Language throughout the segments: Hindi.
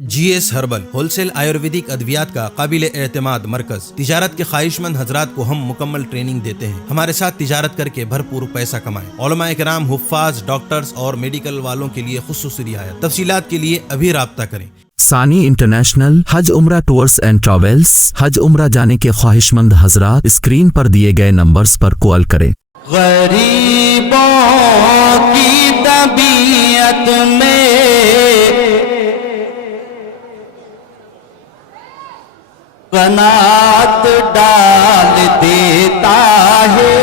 GS हर्बल होलसेल आयुर्वेदिक अद्वियात का काबिल एतमाद मरकज। तिजारत के ख्वाहिशमंद हजरात को हम मुकम्मल ट्रेनिंग देते हैं। हमारे साथ तिजारत करके भरपूर पैसा कमाएं। उलमा इकराम, हुफ्फाज, डॉक्टर्स और मेडिकल वालों के लिए खुसूसी रियायत। तफसीलात के लिए अभी राब्ता करें। सानी इंटरनेशनल हज उम्रा टूर्स एंड ट्रैवल्स। हज उम्रा जाने के ख्वाहिशमंद हजरात स्क्रीन पर दिए गए नंबर्स पर कॉल करें। गरीबों की तबीयत में कनात डाल देता है,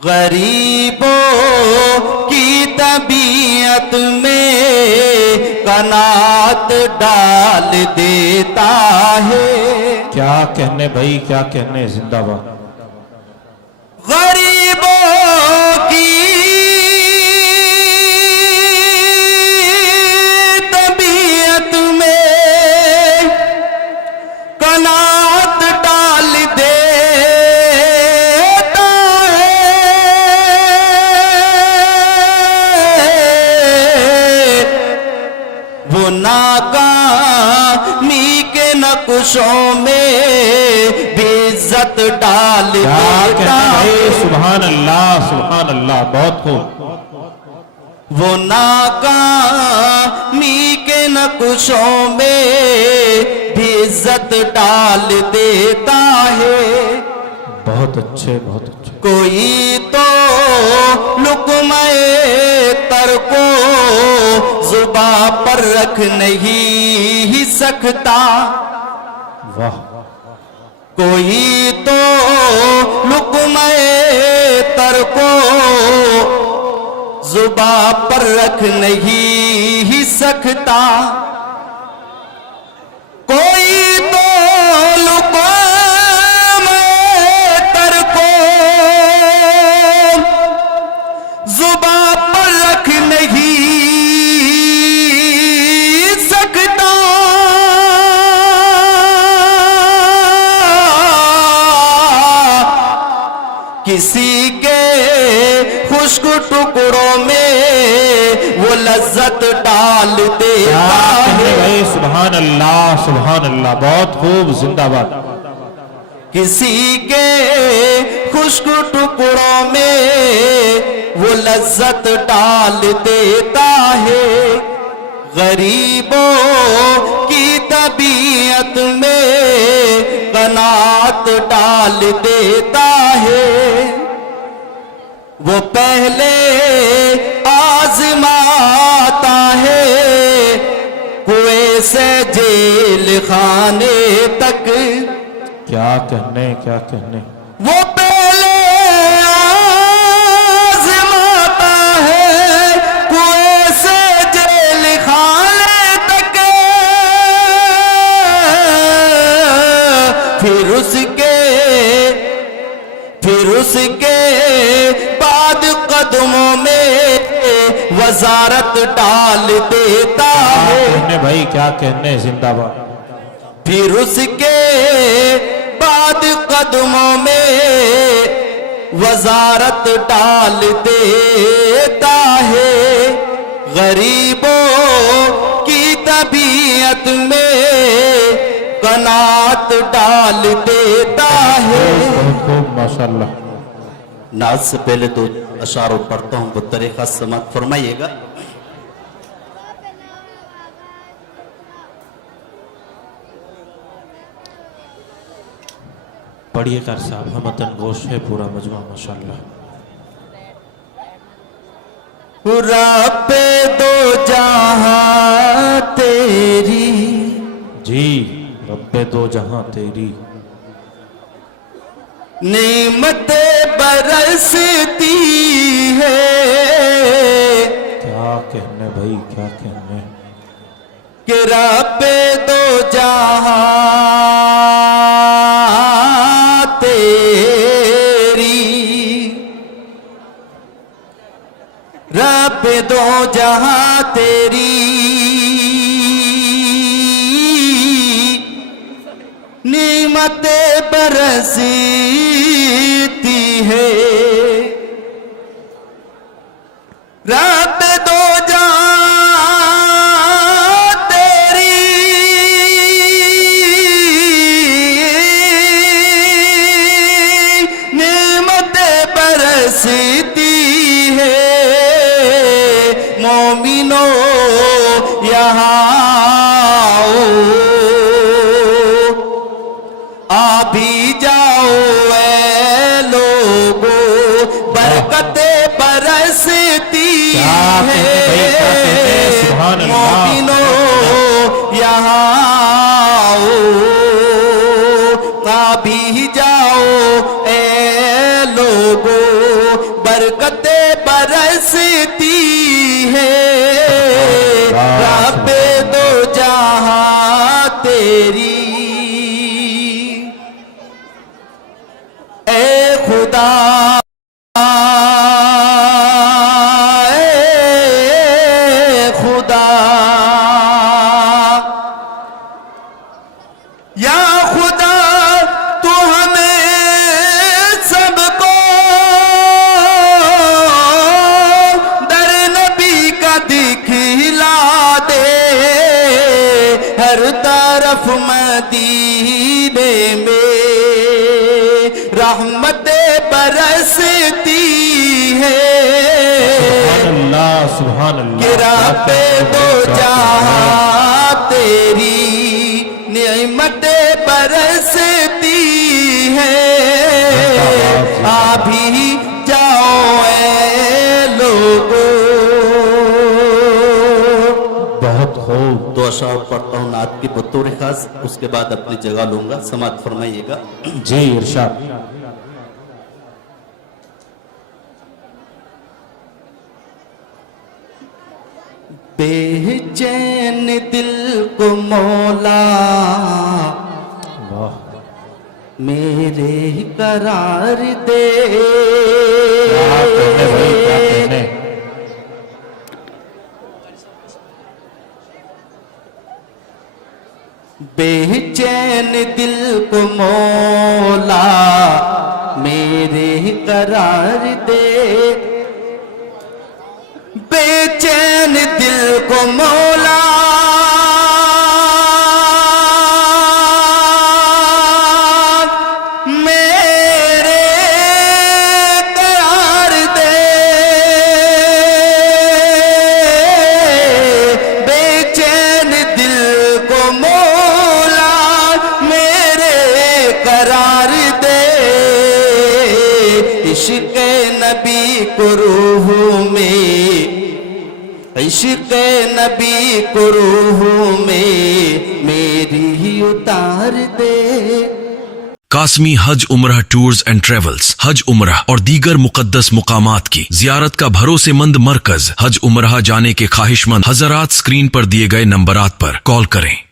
गरीबों की तबीयत में कनात डाल देता है। क्या कहने भाई, क्या कहने, जिंदाबाद। गरीबों की तबीयत में कनात डाल देता है, वो नाकामी के नक्शों में बेइज्जत डाल देता है। सुभान अल्लाह, सुभान अल्लाह, बहुत खूब। वो नाकामी के नक्शों में बेइज्जत डाल देता है। बहुत अच्छे, बहुत अच्छे। कोई तो लुक़्मे तर को जुबा पर रख नहीं सकता, वाह। कोई तो लुक़्मे तर को जुबा पर रख नहीं सकता, कोई तो लुक़्मे तर को जुबा पर रख नहीं सकता। किसी के खुश्क टुकड़ों में वो लज्जत डाल देता है। भाई सुभान अल्लाह, सुभान अल्लाह, बहुत खूब, जिंदाबाद। किसी के खुश्क टुकड़ों में वो लज्जत डाल देता है, गरीबों की तबीयत में कनात डाल देता है। वो पहले आजमाता है कुएं से जेल खाने तक। क्या कहने, क्या कहने। वो पहले आजमाता है कुएं से जेल खाने तक, फिर उसके बाद कदमों में वजारत डाल देता है। कहने भाई, क्या कहने, जिंदाबाद। फिर उसके बाद कदमों में वजारत डाल देता है, गरीबों की तबीयत में कनात डाल देता है। बहुत खूब, माशाल्लाह। नाज से पहले तो अशारों पढ़ता हूँ, वो तरीका समाप्त फरमाइएगा। पढ़िए कर साहब, हमतन गोश है पूरा मजमा, माशाल्लाह। रब्बे दो जहां तेरी, जी, रब्बे दो जहां तेरी नेमतें बरसती है। क्या कहने भाई, क्या कहने। कि रब्बे दो जहां तेरी, रब्बे दो जहां तेरी नेमतें बरसती है। रब दो भी जाओ ऐ लोगो, बरकते बरसती है। सुभान अल्लाह। मोमिनो यहाँ आओ, भी जाओ ऐ लोगो, बरकते बरसती है। रब्बे दो जहां तेरी ए खुदा, ए खुदा, या खुदा तू हमें सबको दर नबी का दिखला दे। हर तरफ मदीने में रहमतें बरसती है। अल्लाह सुभान अल्लाह। गिरा पे दो जहां तेरी नेमतें बरसती है। अभी जाओ ऐ लोगो। बहुत खूब। दो अशार पढ़ता हूँ नात की बतौर खास, उसके बाद अपनी जगह लूंगा, समात फरमाइएगा। जी इरशाद। बेचैन दिल को मौला वाह, मेरे करार दे। क्या कहने भाई, क्या कहने। बेचैन दिल को मौला मेरे करार दे। बेचैन दिल को मौला मेरे करार दे। बेचैन दिल को मौला मेरे करार दे। इश्क़ नबी को रूह में, इश्क़ नबी को रूह में मेरी ही उतार दे। कासमी हज उम्रह टूर्स एंड ट्रेवल्स हज उम्रह और दीगर मुकद्दस मुकामात की जियारत का भरोसेमंद मरकज। हज उम्रह जाने के ख्वाहिशमंद हजरात स्क्रीन पर दिए गए नंबरात पर कॉल करें।